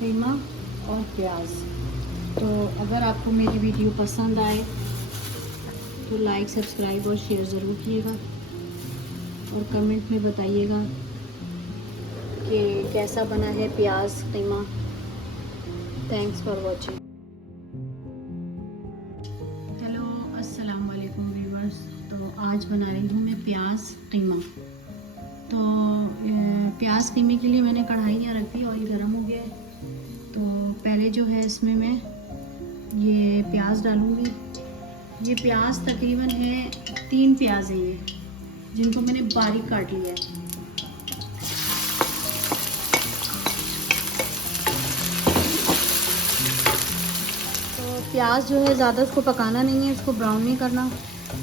कीमा और प्याज। तो अगर आपको मेरी वीडियो पसंद आए तो लाइक, सब्सक्राइब और शेयर ज़रूर कीजिएगा और कमेंट में बताइएगा कि कैसा बना है प्याज कीमा। Thanks for watching. हेलो, अस्सलाम वालेकुम व्यूवर्स। तो आज बना रही हूँ मैं प्याज कीमा। तो प्याज कीमे के लिए मैंने कढ़ाई रख दी और ये गर्म हो गया है। तो पहले जो है इसमें मैं ये प्याज डालूँगी। ये प्याज तकरीबन है 3 प्याज है ये, जिनको मैंने बारीक काट लिया है। तो प्याज जो है ज़्यादा उसको पकाना नहीं है, इसको ब्राउन नहीं करना,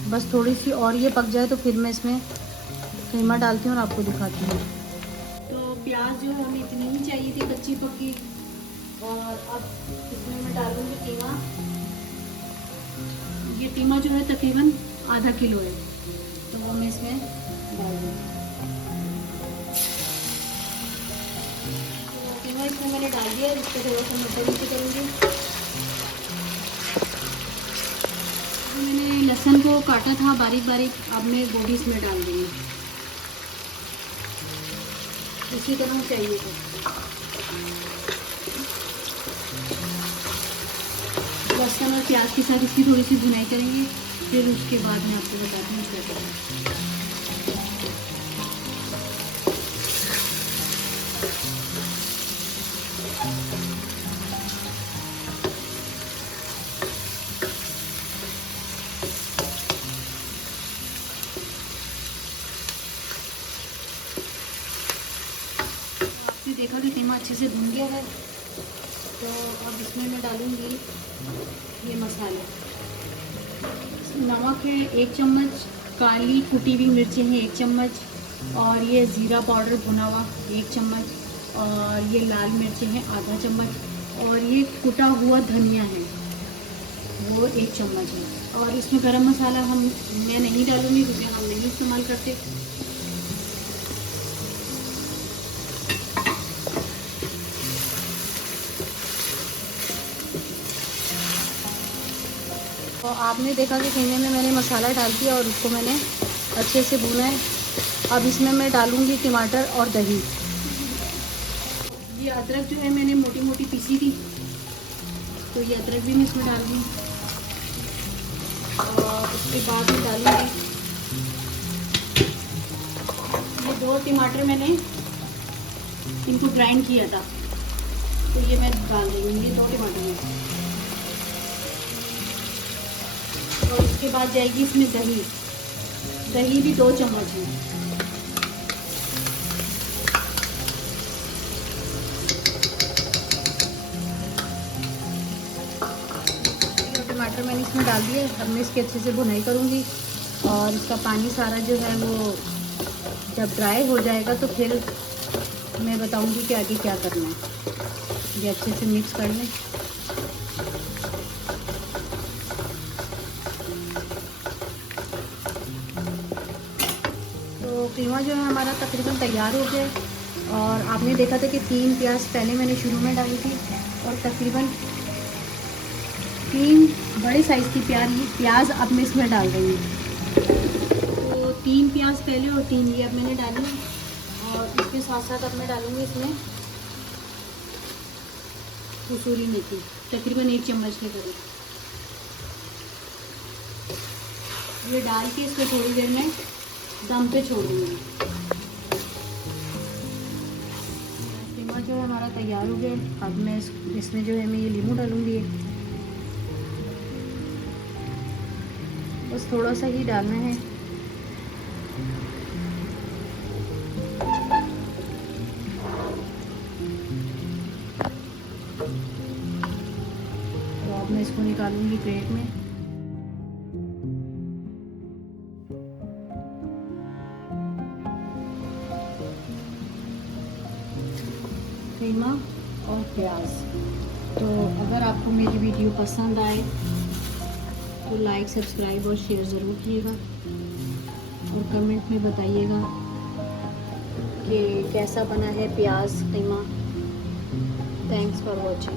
बस थोड़ी सी और ये पक जाए तो फिर मैं इसमें कीमा डालती हूँ और आपको दिखाती हूँ। तो प्याज जो है हमें इतनी ही चाहिए थी कच्ची पक्की। और अब इसमें मैं डालूँगी कीमा। ये कीमा जो है तकरीबन आधा किलो है, तो वो मैं इसमें डाल दूँगी। तो कीमा इसमें मैंने डाल दिया, इसको थोड़ा सा मटर नीचे करूँगी। मैंने लहसुन को काटा था बारीक बारीक, अब मैं गोभी इसमें डाल दूँगी। इसी तरह चाहिए तो लहसुन और प्याज के साथ इसकी थोड़ी सी भुनाई करेंगे, फिर उसके बाद मैं आपको बताती हूँ क्या करना। आपने देखा कि कीमा अच्छे से भुन गया है। तो अब इसमें मैं डालूँगी ये मसाले। नमक है 1 चम्मच, काली कुटी हुई मिर्चें हैं 1 चम्मच, और ये ज़ीरा पाउडर भुना हुआ 1 चम्मच, और ये लाल मिर्चें हैं आधा चम्मच, और ये कुटा हुआ धनिया है वो 1 चम्मच है। और इसमें गरम मसाला मैं नहीं डालूँगी क्योंकि हम नहीं इस्तेमाल करते। तो आपने देखा कि कीमे में मैंने मसाला डाल दिया और उसको मैंने अच्छे से भुना है। अब इसमें मैं डालूँगी टमाटर और दही। ये अदरक जो है मैंने मोटी मोटी पीसी थी, तो ये अदरक भी मैं इसमें डाल दूँ। और उसके बाद मैं डालूँगी ये 2 टमाटर, मैंने इनको ग्राइंड किया था, तो ये मैं डाल दूँगी 2 टमाटर में। और उसके बाद जाएगी इसमें दही। दही भी 2 चम्मच है। टमाटर मैंने इसमें डाल दिए। अब मैं इसकी अच्छे से भुनाई करूँगी और इसका पानी सारा जो है वो जब ड्राई हो जाएगा तो फिर मैं बताऊँगी कि आगे क्या करना है। ये अच्छे से मिक्स कर लें। तो कीमा जो है हमारा तकरीबन तैयार हो गया। और आपने देखा था कि 3 प्याज पहले मैंने शुरू में डाली थी, और तकरीबन 3 बड़े साइज़ की प्याज अब मैं इसमें डाल रही हूँ। तो 3 प्याज पहले और 3 ये अब मैंने डाली। और इसके साथ साथ अब मैं डालूँगी इसमें कसूरी मेथी, तकरीबन 1 चम्मच के करीब। ये डाल के इसको थोड़ी देर में दम पे छोड़ दूँगी। कीमा जो है हमारा तैयार हो गया। अब मैं इसमें जो है मैं ये नींबू डालूँगी। बस थोड़ा सा ही डालना है। तो अब मैं इसको निकालूंगी प्लेट में। कीमा और प्याज। तो अगर आपको मेरी वीडियो पसंद आए तो लाइक, सब्सक्राइब और शेयर ज़रूर कीजिएगा और कमेंट में बताइएगा कि कैसा बना है प्याज कीमा। Thanks for watching.